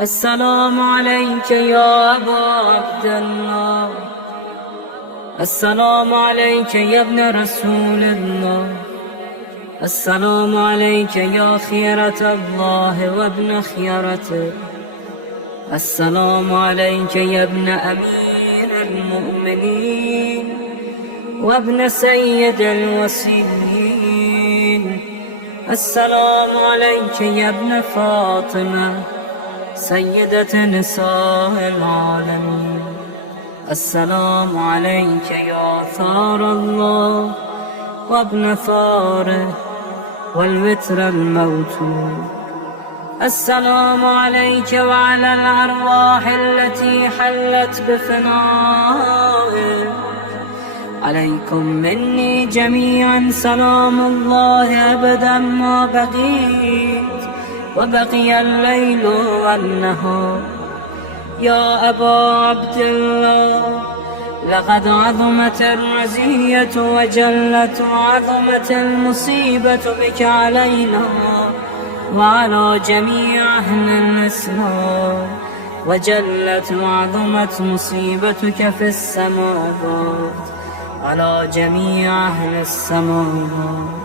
السلام عليك يا أبا عبد الله، السلام عليك يا ابن رسول الله، السلام عليك يا خيرة الله وابن خيرته، السلام عليك يا ابن أمير المؤمنين وابن سيد الوصيين، السلام عليك يا ابن فاطمة سيدة نساء العالمين، السلام عليك يا ثار الله وابن ثاره والوتر الموتور، السلام عليك وعلى الأرواح التي حلت بفنائك، عليكم مني جميعا سلام الله أبدا ما بقيت وبقي الليل والنهار. يا أبا عبد الله، لقد عظمت الرزية وجلت وعظمت المصيبة بك علينا وعلى جميع أهل الإسلام، وجلت وعظمت مصيبتك في السماوات على جميع أهل السماوات.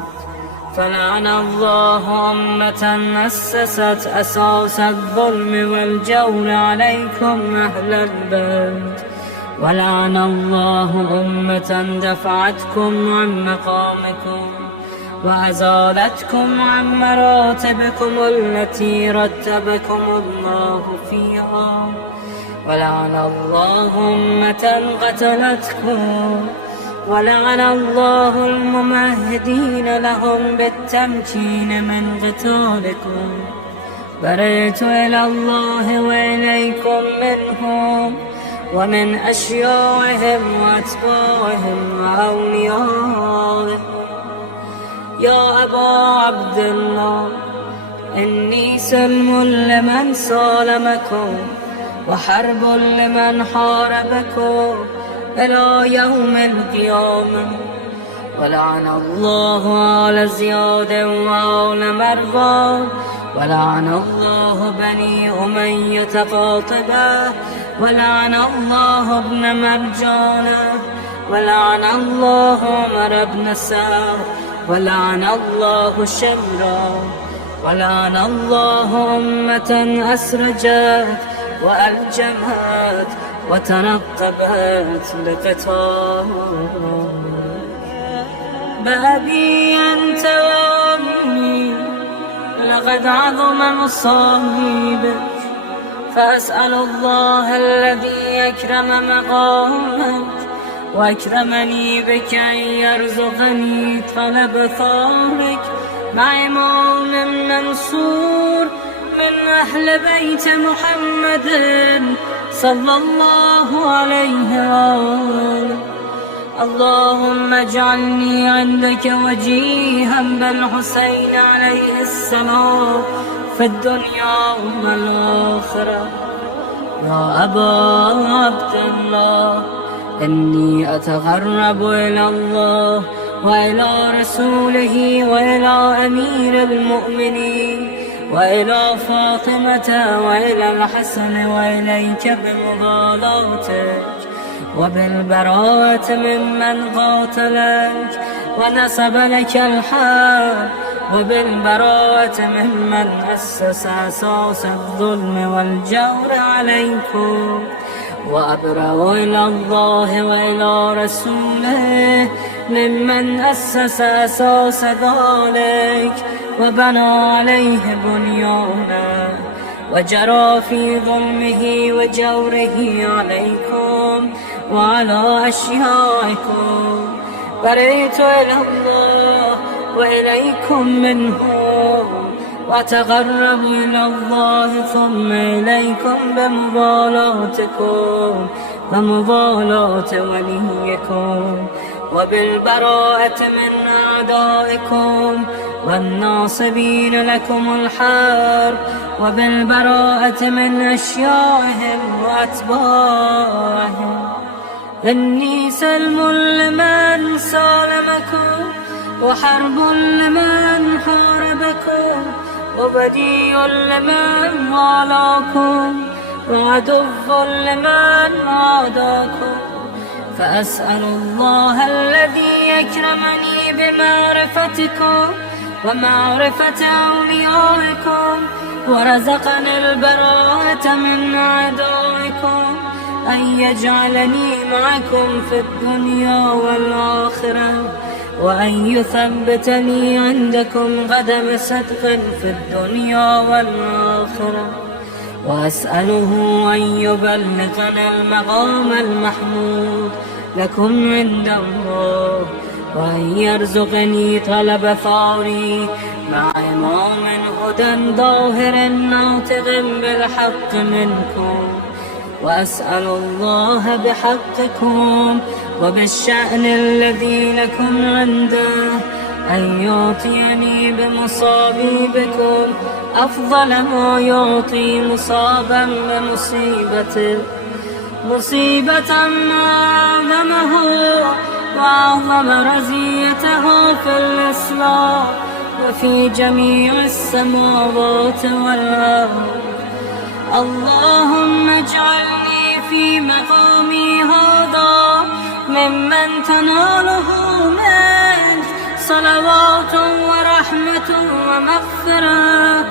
فلعن الله أمة أسست أساس الظلم والجور عليكم أهل البيت، ولعن الله أمة دفعتكم عن مقامكم وأزالتكم عن مراتبكم التي رتبكم الله فيها، ولعن الله أمة قتلتكم، ولعن الله الممهدين لهم بالتمكين من قتالكم. برئت إلى الله وإليكم منهم ومن أشياعهم وأتباعهم وأوليائهم. يا أبا عبد الله، إني سلم لمن سالمكم وحرب لمن حاربكم إلى يوم القيامة. ولعن الله آل زياد وآل مروان، ولعن الله بني أمية قاطبة، ولعن الله ابن مرجانة، ولعن الله عمر بن سعد، ولعن الله شمرا، ولعن الله أمة أسرجت وألجمت وتنقبت لقتال. بأبي أنت وأمي لقد عظم مصائبك، فأسأل الله الذي أكرم مقامك وأكرمني بك أن يرزقني طلب ثارك مع إمام منصور من أهل بيت محمد صلى الله عليه وآله. اللهم اجعلني عندك وجيها بالحسين عليه السلام في الدنيا والآخرة. يا أبا عبد الله، إني أتقرب إلى الله وإلى رسوله وإلى أمير المؤمنين وإلى فاطمة وإلى الحسن وإليك بمغالاتك وبالبراءة ممن قاتلك ونسب لك الحق، وبالبراءة ممن أسس أساس الظلم والجور عليكم. وأبرأ إلى الله وإلى رسوله ممن أسس أساس ذلك وبنى عليه بنيانا وجرى في ظلمه وجوره عليكم وعلى أشيائكم. برئت إلى الله وإليكم منهم، وأتقرب إلى الله ثم إليكم بمبالاتكم ومبالاة وليكم، وبالبراءة من أعدائكم والناصبين لكم الحرب، وبالبراءة من أشيائهم وأتباعهم. إني سلم لمن سالمكم وحرب لمن حاربكم وبدي لمن والاكم وعدو لمن عاداكم، فأسأل الله الذي يكرمني بمعرفتكم ومعرفة أوليائكم ورزقني البراءة من أعدائكم أن يجعلني معكم في الدنيا والآخرة، وأن يثبتني عندكم قدم صدق في الدنيا والآخرة، وأسأله أن يبلغنا المقام المحمود لكم عند الله، وأن يرزقني طلب ثاري مع إمام هدى ظاهر ناطق بالحق منكم، وأسأل الله بحقكم وبالشأن الذي لكم عنده أن يعطيني بمصابي بكم أفضل ما يعطي مصابا بمصيبته، مصيبة أعظمه وأعظم رزيته في الإسلام وفي جميع السماوات والأرض. اللهم اجعلني في مقامي هذا ممن تناله منك صلوات ورحمة ومغفرة.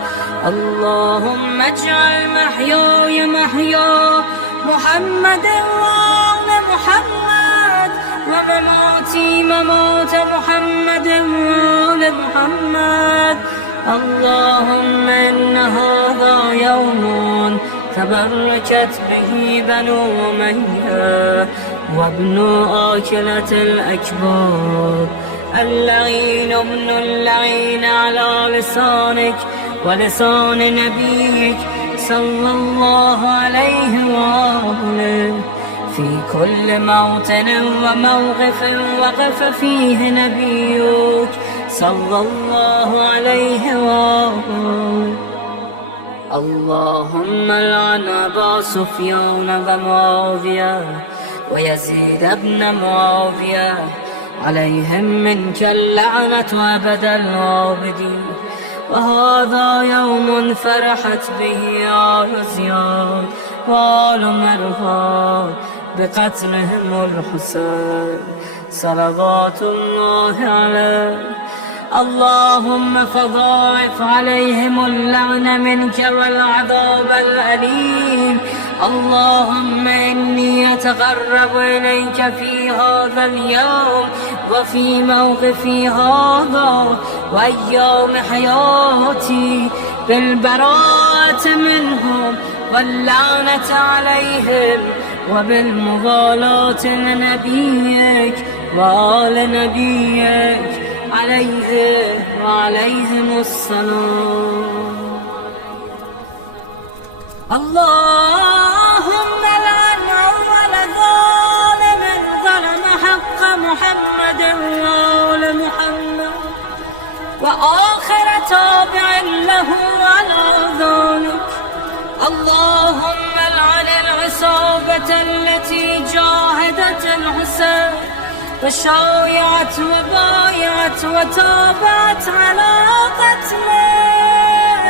اللهم اجعل محياي محيا محمد وآل محمد، ومماتي ممات محمد وآل محمد. اللهم إن هذا يوم تبركت به بنو أمية وابن آكلة الأكباد، اللعين ابن اللعين على لسانك ولسان نبيك صلى الله عليه وآله، في كل موطن وموقف وقف فيه نبيك صلى الله عليه وآله. اللهم لعن أبا سفيان ومعاوية ويزيد بن معاوية، عليهم منك اللعنة أبد الآبدين. وهذا يوم فرحت به آل زياد وآل مرهان بقتلهم الحسين صلوات الله عليه. اللهم فضاعف عليهم اللعن منك والعذاب الأليم. اللهم إني أتقرب إليك في هذا اليوم وفي موقفي هذا وأيام حياتي بالبراءة منهم واللعنة عليهم وبالمغالاة لنبيك وآل نبيك عليه وعليهم السلام. اللهم لعن أول ظالم ظلم حق محمد وآل محمد، وآخر تابع له على ذلك. اللهم لعن العصابة التي جاهدت الحسين وشايعت وبايعت وتابعت على قتله.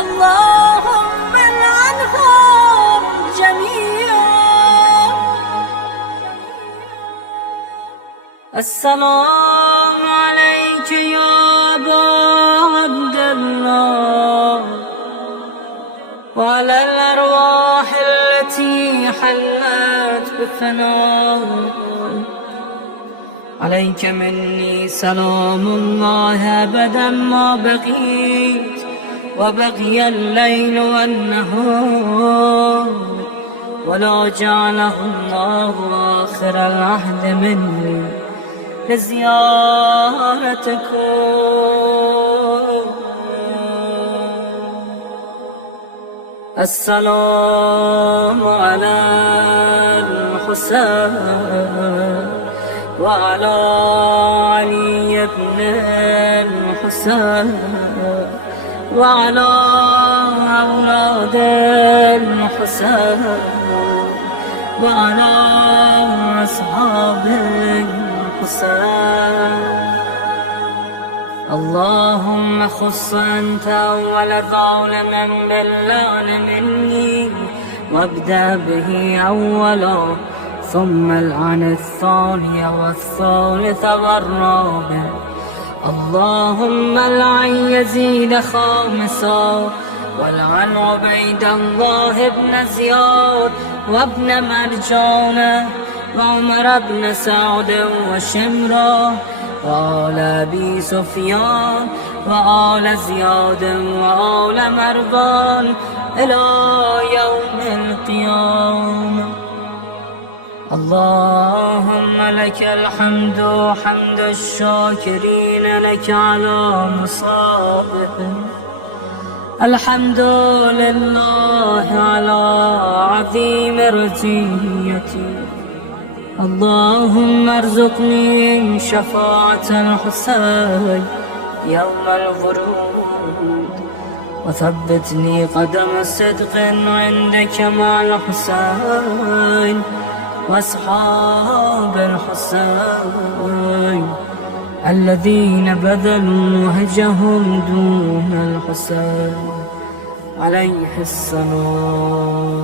اللهم لعنهم جميعا. السلام عليك يا أبا عبد الله وعلى الأرواح التي حلت بفنائك. عليك مني سلام الله أبدا ما بقيت وبقي الليل والنهار، ولا جعله الله آخر العهد مني لزيارتكم. السلام على الحسين وعلى علي بن الحسين وعلى أولاد الحسين وعلى أصحاب الحسين. اللهم خص أنت أول ظالم باللعن مني، وابدأ به أولا، ثم العن الثاني والثالث والرابع. اللهم العن يزيد خامسا، والعن عبيد الله بن زياد وابن مرجان وعمر بن سعد وشمرا وآل أبي سفيان وآل زياد وآل مروان إلى يوم القيامة. اللهم لك الحمد حمد الشاكرين لك على مصابهم، الحمد لله على عظيم رزيتي. اللهم ارزقني شفاعة الحسين يوم الورود، وثبتني قدم صدق عندك مع الحسين وأصحاب الحسين الذين بذلوا وهجهم دون الحسين عليه السلام.